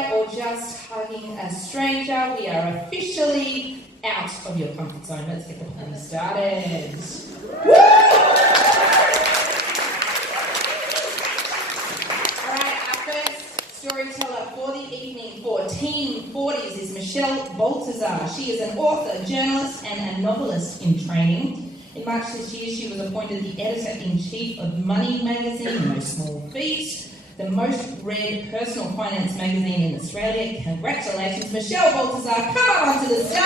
or just hugging a stranger, we are officially out of your comfort zone. Let's get the party started. Alright, our first storyteller for the evening for Teen 40s is Michelle Baltazar. She is an author, journalist and a novelist in training. In March this year, she was appointed the editor-in-chief of Money magazine, No Small Feat, the most read personal finance magazine in Australia. Congratulations, Michelle Baltazar. Come on onto the stage.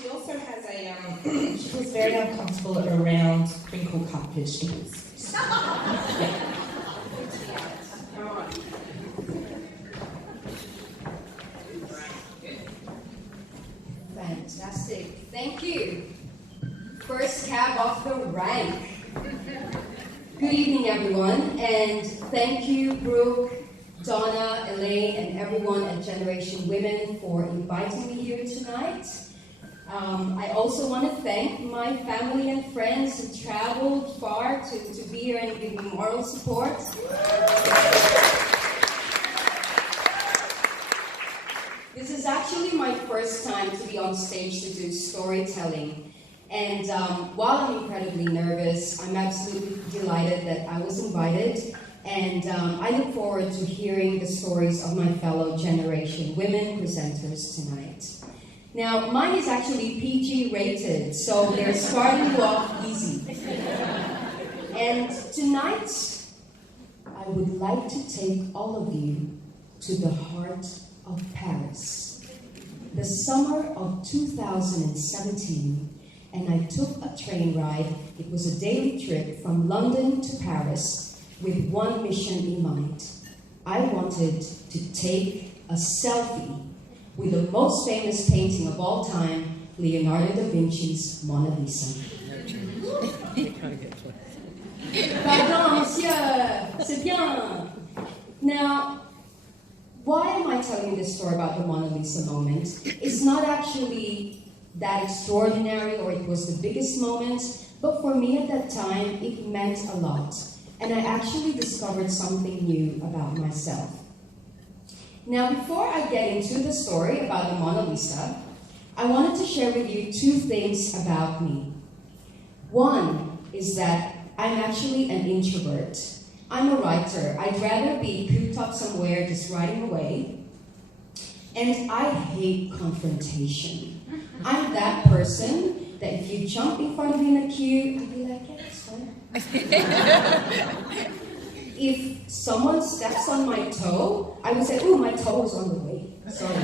She also has a, she was very uncomfortable around crinkle cut vegetables. Yeah. Fantastic. Thank you. First cab off the rank. Good evening, everyone, and thank you, Brooke, Donna, Elaine, and everyone at Generation Women for inviting me here tonight. I also want to thank my family and friends who traveled far to be here and give me moral support. This is actually my first time to be on stage to do storytelling, and while I'm incredibly nervous, I'm absolutely delighted that I was invited, and I look forward to hearing the stories of my fellow Generation Women presenters tonight. Now, mine is actually PG rated, so they're starting you off easy. And tonight, I would like to take all of you to the heart of Paris. The summer of 2017, and I took a train ride. It was a daily trip from London to Paris with one mission in mind. I wanted to take a selfie with the most famous painting of all time, Leonardo da Vinci's Mona Lisa. Pardon, monsieur, c'est bien. Now, why am I telling this story about the Mona Lisa moment? It's not actually that extraordinary or it was the biggest moment, but for me at that time, it meant a lot. And I actually discovered something new about myself. Now, before I get into the story about the Mona Lisa, I wanted to share with you two things about me. One is that I'm actually an introvert. I'm a writer. I'd rather be cooped up somewhere just writing away. And I hate confrontation. I'm that person that if you jump in front of me in a queue, I'd be like, yeah, it's fine. If someone steps on my toe, I would say, oh, my toe is on the way. Sorry.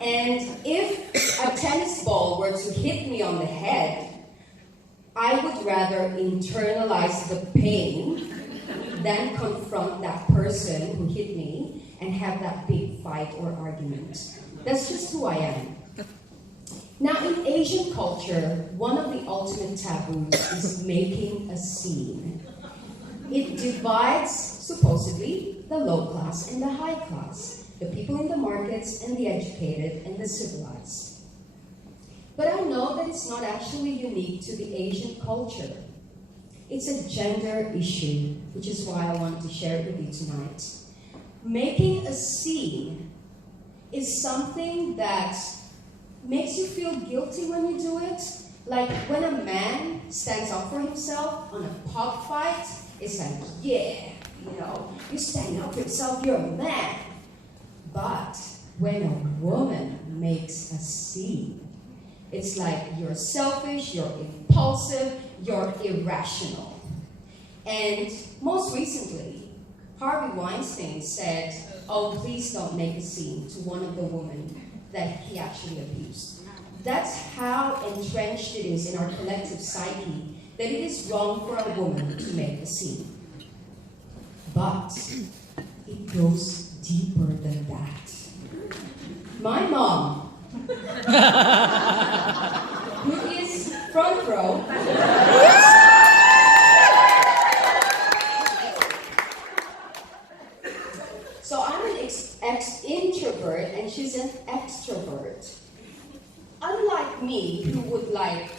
And if a tennis ball were to hit me on the head, I would rather internalize the pain than confront that person who hit me and have that big fight or argument. That's just who I am. Now, in Asian culture, one of the ultimate taboos is making a scene. It divides, supposedly, the low class and the high class, the people in the markets and the educated and the civilized. But I know that it's not actually unique to the Asian culture. It's a gender issue, which is why I wanted to share it with you tonight. Making a scene is something that makes you feel guilty when you do it. Like when a man stands up for himself on a pub fight, it's like, yeah, you stand up for yourself, you're a man. But when a woman makes a scene, it's like you're selfish, you're impulsive, you're irrational. And most recently, Harvey Weinstein said, oh, please don't make a scene to one of the women that he actually abused. That's how entrenched it is in our collective psyche that it is wrong for a woman to make a scene. But it goes deeper than that. My mom, who is front row, so I'm an ex-introvert and she's an extrovert. Unlike me, who would like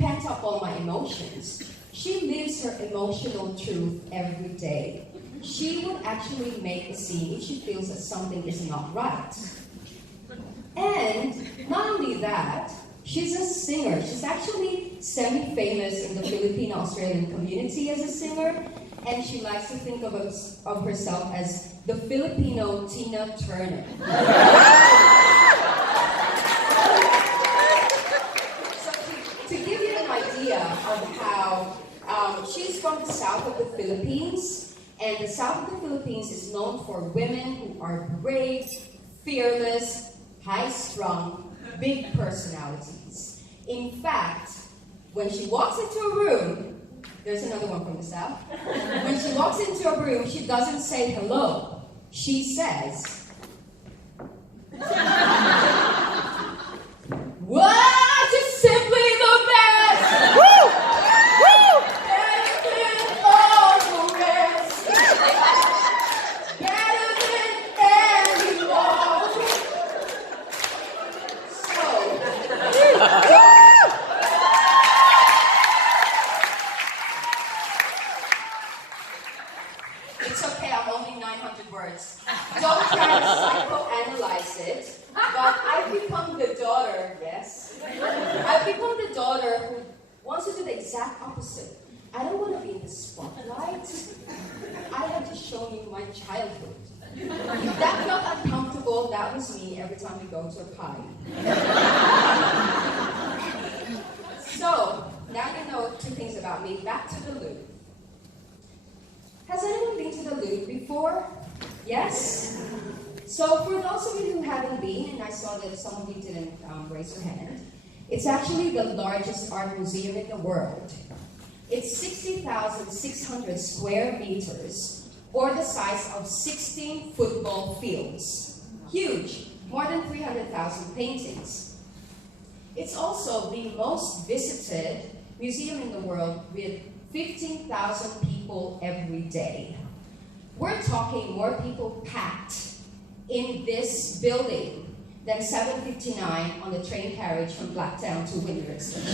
pack up all my emotions. She lives her emotional truth every day. She would actually make a scene if she feels that something is not right. And not only that, she's a singer. She's actually semi-famous in the Filipino-Australian community as a singer, and she likes to think of herself as the Filipino Tina Turner. So to give you an idea of how she's from the south of the Philippines, and the south of the Philippines is known for women who are brave, fearless, high-strung, big personalities. In fact, when she walks into a room, there's another one from the south. When she walks into a room, she doesn't say hello. She says, "What is simply the best? Woo! Woo! Better than all the rest. Better than anyone." So, it's okay, I'm only 900 words. Don't try to psychoanalyze it, but I've become the daughter, yes? I've become the daughter who wants to do the exact opposite. I don't want to be in the spotlight. I have to show you my childhood. If that felt uncomfortable, that was me every time we go to a party. So, now you know 2 things about me. Back to the Louvre. Has anyone been to the Louvre before? Yes? So for those of you who haven't been, and I saw that some of you didn't raise your hand, it's actually the largest art museum in the world. It's 60,600 square meters, or the size of 16 football fields. Huge, more than 300,000 paintings. It's also the most visited museum in the world with 15,000 people every day. We're talking more people packed in this building than 759 on the train carriage from Blacktown to Windsor Station.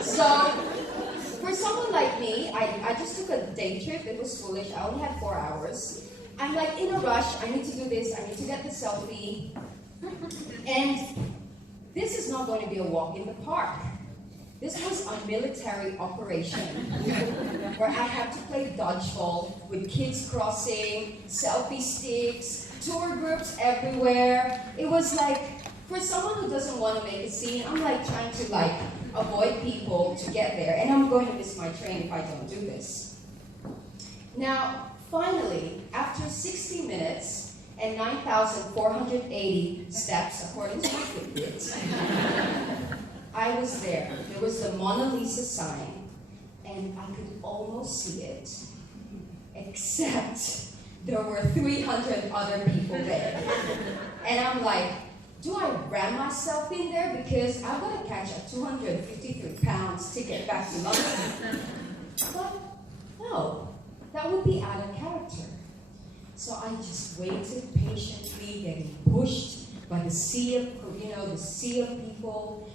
So, for someone like me, I just took a day trip. It was foolish. I only had 4 hours. I'm like in a rush. I need to do this. I need to get the selfie. And this is not going to be a walk in the park. This was a military operation where I had to play dodgeball with kids crossing, selfie sticks, tour groups everywhere. It was like, for someone who doesn't want to make a scene, I'm like trying to avoid people to get there, and I'm going to miss my train if I don't do this. Now, finally, after 60 minutes and 9,480 steps, according to my Fitbit, I was there. There was the Mona Lisa sign, and I could almost see it, except there were 300 other people there. And I'm like, do I ram myself in there? Because I've got to catch a 253 pounds ticket back to London. But no, that would be out of character. So I just waited patiently, getting pushed by the sea of people,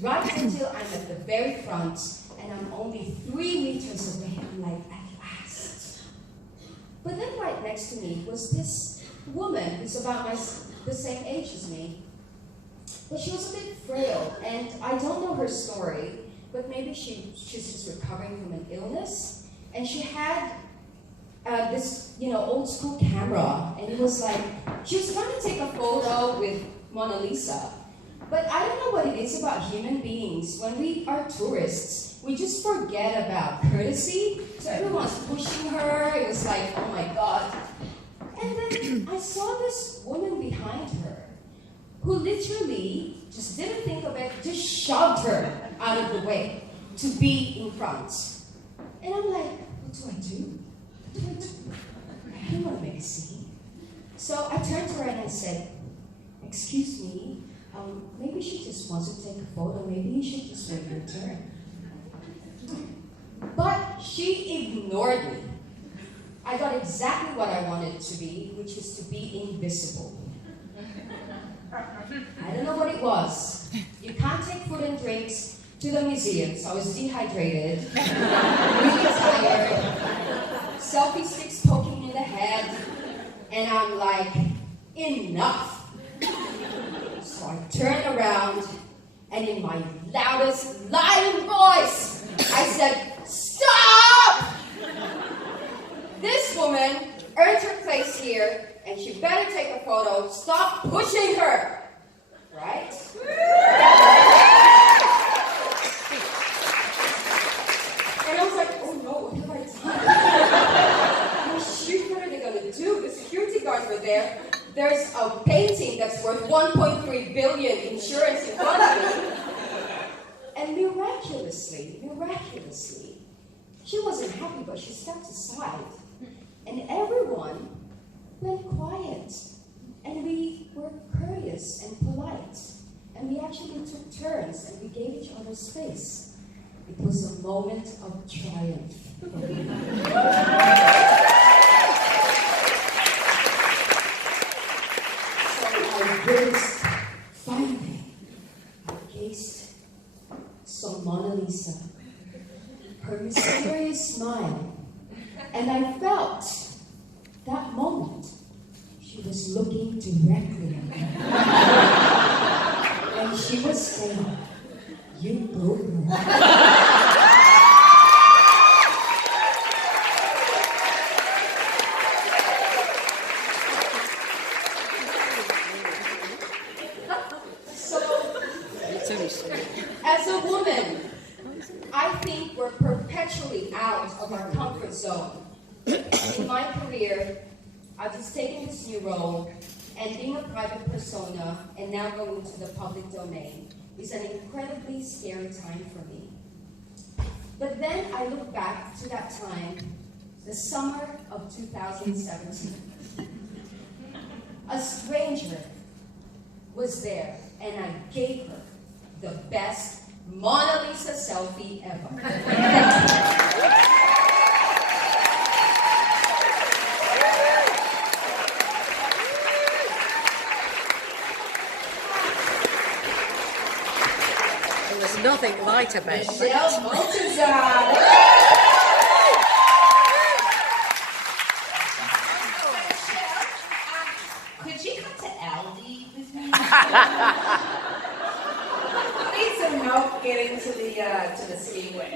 right until I'm at the very front, and I'm only 3 meters away. I'm like, at last. But then right next to me was this woman who's about the same age as me. But she was a bit frail, and I don't know her story, but maybe she's just recovering from an illness. And she had this, old school camera, and it was like, she was trying to take a photo with Mona Lisa. But I don't know what it is about human beings. When we are tourists, we just forget about courtesy. So everyone's pushing her. It was like, oh my God. And then I saw this woman behind her who literally just didn't think of it, just shoved her out of the way to be in front. And I'm like, what do I do? What do I do? I don't want to make a scene. So I turned to her and I said, excuse me, maybe she just wants to take a photo. Maybe you should just wait your turn. But she ignored me. I got exactly what I wanted to be, which is to be invisible. I don't know what it was, You can't take food and drinks to the museum, so I was dehydrated, really tired, selfie sticks poking in the head, and I'm like, enough. So I turned around, and in my loudest lion voice, I said, "Stop! This woman earned her place here, and she better take a photo. Stop pushing her!" Right? And I was like, oh no, what have I done? Oh shoot, what are they gonna do? The security guards were there. There's a painting that's worth 1.3 billion insurance in front of me. And miraculously, she wasn't happy, but she stepped aside. And everyone went quiet. And we were courteous and polite. And we actually took turns and we gave each other space. It was a moment of triumph for me. So I gazed, finally, saw Mona Lisa, her mysterious smile, and I felt that moment she was looking directly at me. And she was saying, "You go, girl." As a woman, I think we're perpetually out of our comfort zone. In my career, I've just taken this new role, and being a private persona and now going into the public domain is an incredibly scary time for me. But then I look back to that time, the summer of 2017. A stranger was there, and I gave her the best Mona Lisa selfie ever. There was nothing light about it. Michelle Baltazar. Could you come to Aldi with me? I need some help getting to the skiway.